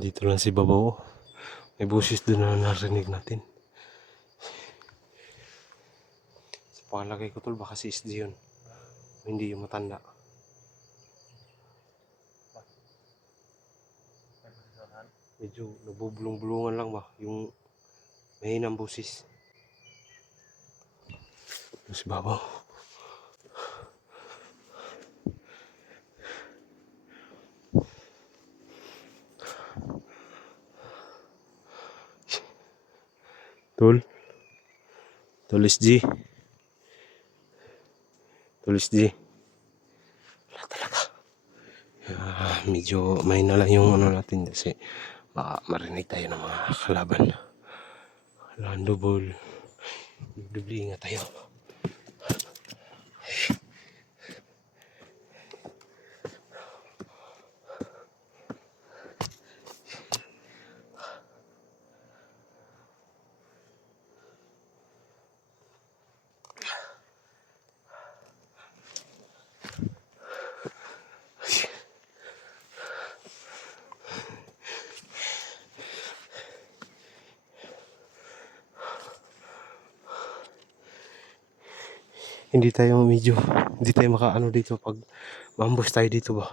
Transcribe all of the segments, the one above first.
Nandito lang si Babaw. May busis doon na narinig natin. Sa palagay ko tol, baka si SD yun. Hindi yung matanda. Medyo nabubulong-bulungan lang ba yung mahinang busis. Ito si Babaw. Tol. Tol SG. Tol SG. Wala talaga. Medyo mahina lang yung ano natin kasi baka marinig tayo ng mga kalaban. Landobol. Dubli ingat tayo. Hindi tayo makaano dito pag maambus tayo dito ba.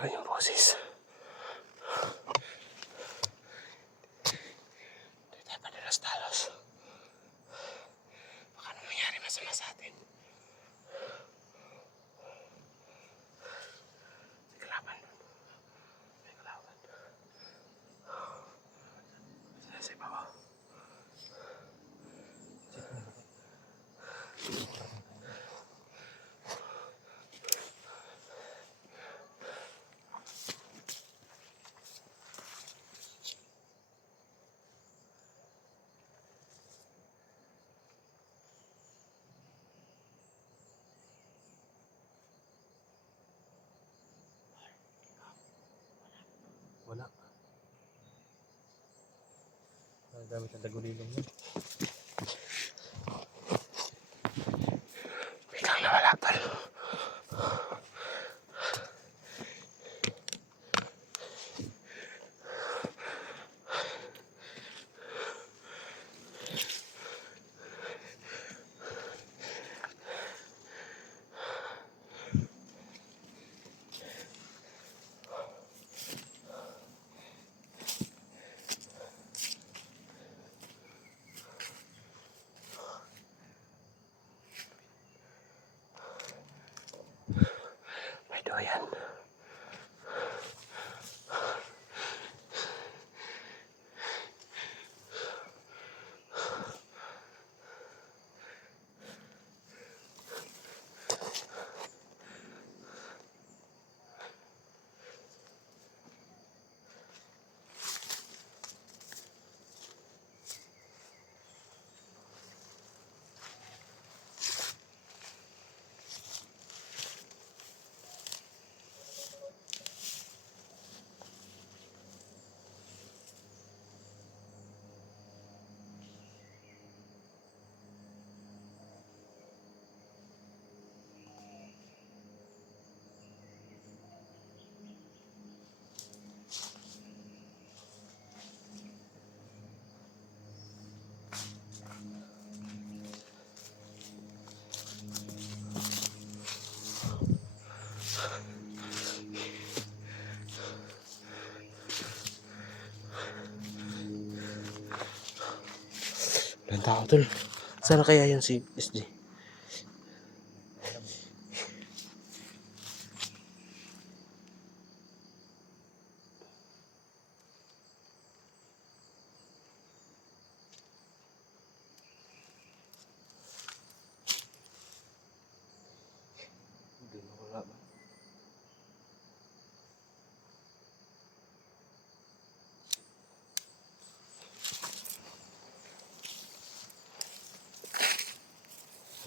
Ano yung boses? Hindi tayo padalos-dalos. Baka na mangyari masama sa atin. May kalaban doon. May kalaban. Sa baba. Wala. Ang gamit ang dagulilong mo. Biglang nawala pa. May doyan. Walang tao tol. Sana kaya yan si SG? Wala ba?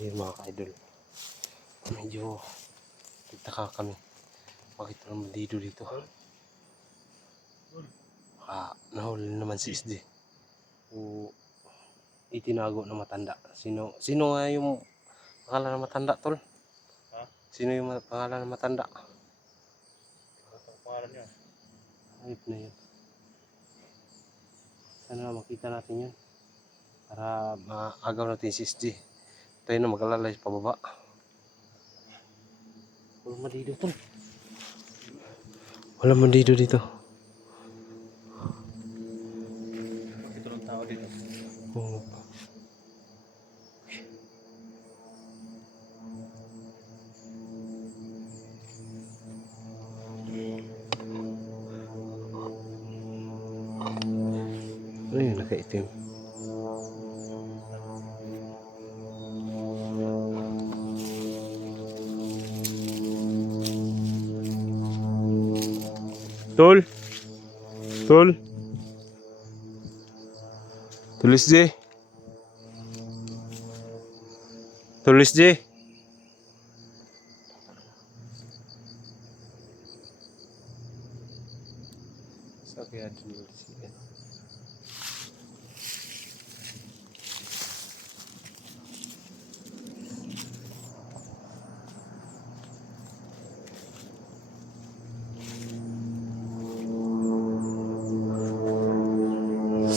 Ayun mga ka-idol. Medyo nagtaka kami. Bakit naman dito? Nahuli naman si SD. O itinago na matanda. Sino nga yung pangalan ng matanda, tol? Ha? Sino yung pangalan ng matanda? Ang pangalan niya. Ayop na yun. Sana makita natin yun. Para maagaw natin si SD. Tayo na mag-alalay sa pababa. Walang mandido, tol. Walang mandido dito. Ito ng tao dito. Oo. Ano yun, nakaitim? Tol! Tulis J! Sa kaya tulis J?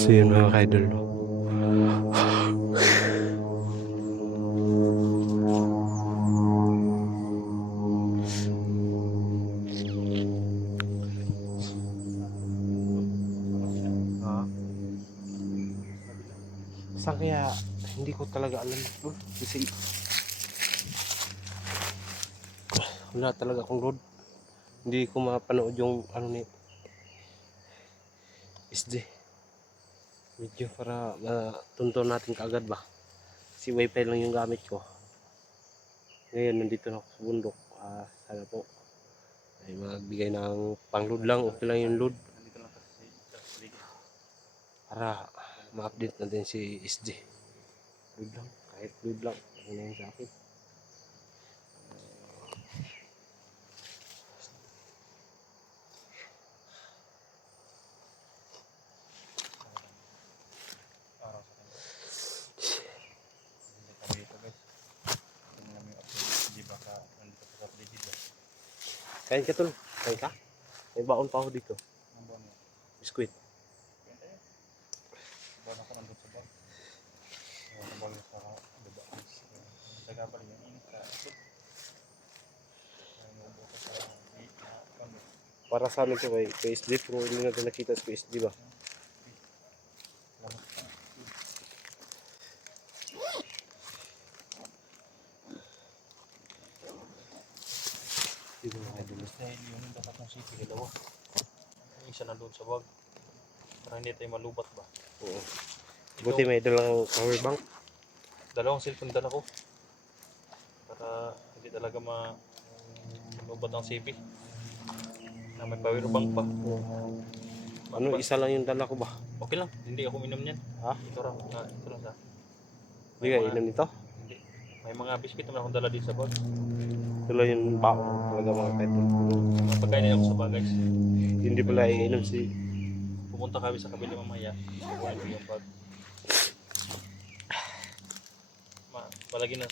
So yun mga ka-idol, no? Saan kaya hindi ko talaga alam, no? Kasi wala talaga akong load. Hindi ko mapanood yung ano ni SD video para matunto natin kaagad ba. Si wifi lang yung gamit ko. Ngayon nandito na ako sa bundok. Sana po ay magbigay ng pang-load lang. Okay lang yung load Nandito lang kasi sa paligid. para ma-update natin si SD. Load lang, kahit load lang. Ano na yun sa akin. Araw sa kanila. Hindi kami dito guys. Tingnan namin yung update. Hindi baka nandito pa sa paligid ba? Kain ka tol, kain ka? May baon pa ako dito. Ang buwan niya. Biskuit. Kaya tayo. Buwan ako nandun sa bag. Ang bag sa baba. Taga pa rin yung init ka. Ay nubo ko sa kami. Para sa amin to kay SD, pero hindi natin nakita sa SD ba? Lamot ka. Dito mga idol. Dahil yun yung dapat ng city. Dalawa. Yung isa nandun sa bag. Para hindi tayo malubat ba? Oo. Buti may dalang power bank. Dalawang cellphone dala ko. Para hindi talaga malubat ang CP. Na may power bank pa. Ano, isa lang yung dala ko ba? Okay lang, hindi ako minom niyan. Ha? Ito lang, ito lang sa. Hindi ka inom nito? Hindi. May mga biscuit naman akong dala din sa bag. Ito lang yung baon ko talaga mga idol. Mga pagkain ako sa bag guys. Hindi pala iinom si... Pumunta kami sa kabila mamaya. Kukunin ko yung bag. Palagi na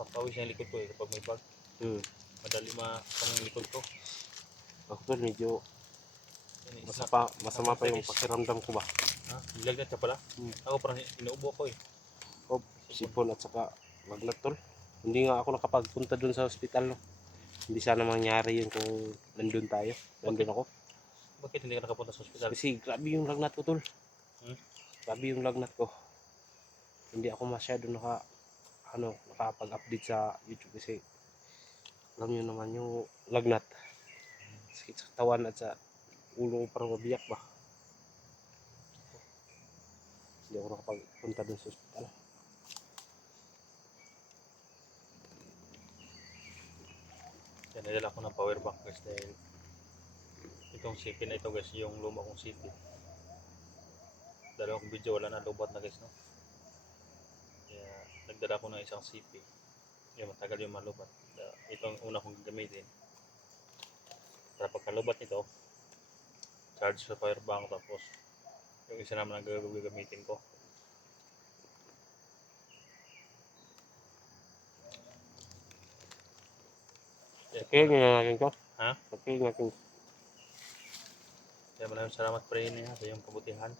papawis yung likod ko eh kapag may bag. Madali yung likod ko. Ako tol, medyo masama pa yung pakiramdam ko ba? Ha? Nilagnat ka pala? Ako parang inuubo ko eh. Oh, sipon at saka lagnat tol. Hindi nga ako nakapagpunta dun sa ospital, no? Hindi sana mangyari yun kung nandun tayo. Nandun ako. Bakit hindi ka nakapunta sa ospital? Kasi grabe yung lagnat ko tol. Grabe yung lagnat ko. Hindi ako masyado nakapag-update sa YouTube kasi alam nyo naman yung lagnat. Sakit sa katawan at sa ulo ko parang mabiyak ba. Hindi ako nakapagpunta dun sa ospital. Yan, nilala ko ng power bank guys dahil itong CP na ito guys, yung luma kong CP. Dalawa kong video, wala na, lobat na guys, no? Kaya nagdala ko ng isang CP Yung matagal yung malubat. Ito ang una kong gagamitin. Para pagkalubat nito, charge sa power bank, tapos yung isa naman ang gagamitin ko. Okay, ganyan natin ko. Ha? Okay, natin. Kaya maraming salamat pre niya sa iyong kabutihan.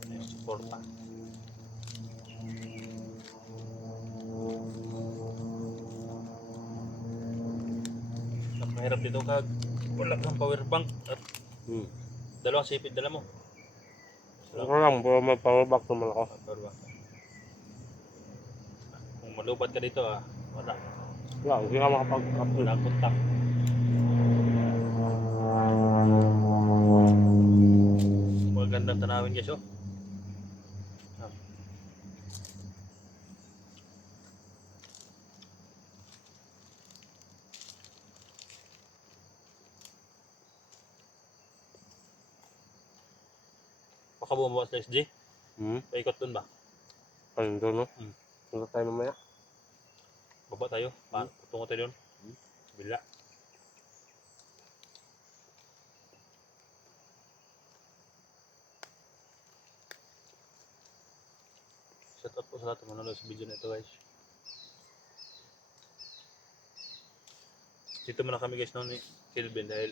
Sa iyong suporta. Napahirap dito kag wala kang power bank at dalawang sipit dala mo. Ako lang, pero may power back naman ako. Power bank. Kung malubat ka dito wala. Wala, hindi ka makapag-upload. Wala kontak. Magandang tanawin guys oh. Baka bumubukas sa SG? Paikot dun ba? Ayun doon, no? Punta tayo mamaya. Baba tayo. Tungo tayo dun. Bila. Shout out po sa lahat ng manonood sa video na ito guys. Dito muna kami guys noon ni Kelvin dahil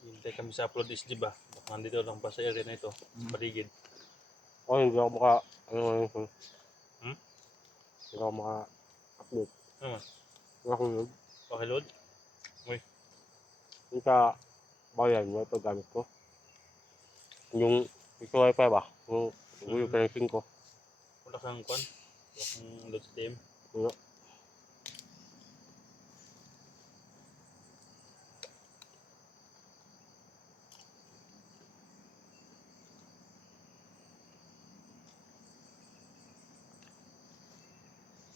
hintay kami sa upload SG ba? Baka nandito lang ba sa area na ito, sa paligid. Oh, hindi ako maka... Ano nga yun? Hindi ako maka-upload. Ano man? Nakakulog. Pakiload? Yung sa bayan mo, ito gamit ko. Yung ito wifi ba? Yung connection ko. Wala kang kwan? Wala kang load sa TM? Wala.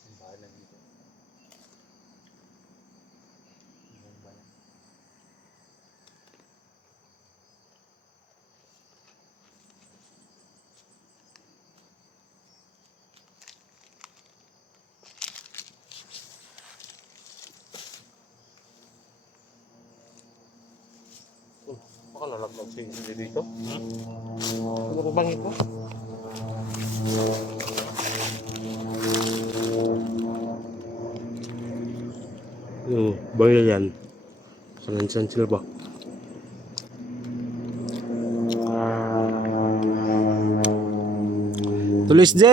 Ang bahay lang dito. Ang bahay. Baka nalaglag si hindi dito. Ano ko bang ito? Bangya yan. Sangan-san sila ba? Tulis J!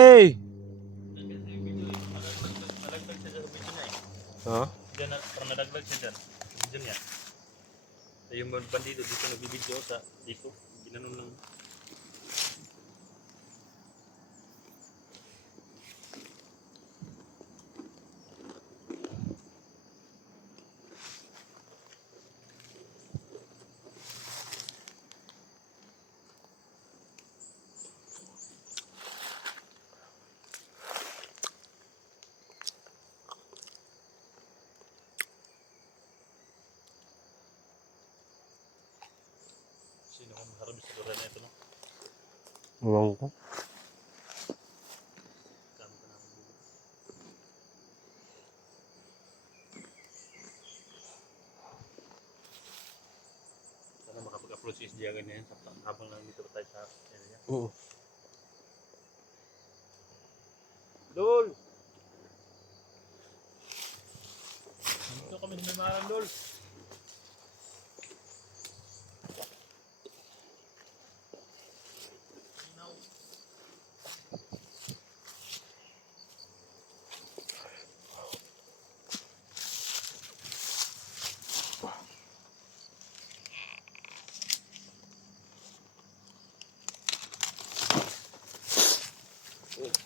Nalaglag siya sa video niya eh. Ha? Diyan na, parang nalaglag siya dyan. Video niya. So, yung bandido dito nagbibideo sa dito. Ginanon ng sino kung harap sa lugar na ito no? Ewan ko. Kami ka namin dito. Sana makapag-upload si SG agad na yan habang lang dito tayo sa area. Oo. Dol! Dito kami sa may marang Dol.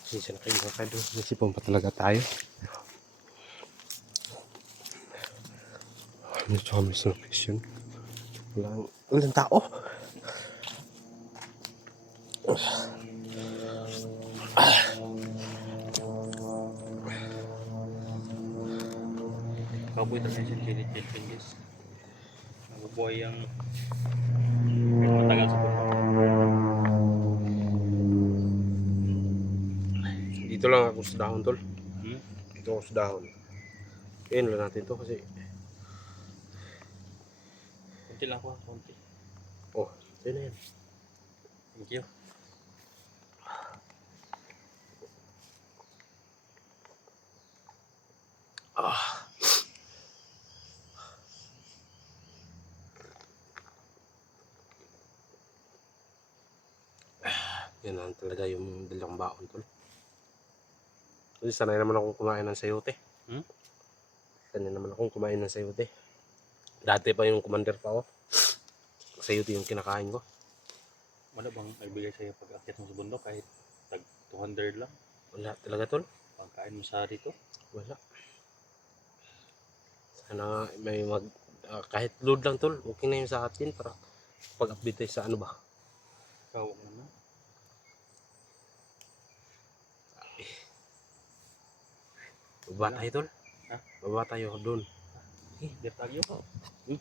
Sinsya na kayo mga kadol. Nasipon pa talaga tayo. Medyo kami sa location. Walang tao. Kaboy talaga siya Kelvin guys. Nabubuhay ang matagal sa bundok. Dito lang ako sa dahon tol. Hmm? Dito ako sa dahon. Ayan lang natin to kasi. Kunti lang ako, kunti. Oh, ito na yan. Thank you. Ah. Yan lang talaga yung dalang baon tol. Kasi sanay naman akong kumain ng sayote. Hmm? Sanay naman akong kumain ng sayote. Dati pa yung commander pa ako. Sayote yung kinakain ko. Wala bang nagbigay sa'yo pag akit mo sa bundok kahit tag 200 lang? Wala talaga tol. Pagkain mo sa rito? Wala. Sana nga may kahit load lang tol. Okay na yun sa atin para pag-update tayo sa ano ba. Ikaw naman. Baba tayo tol. Ha? Baba tayo doon. Dir tagyo. Hmm?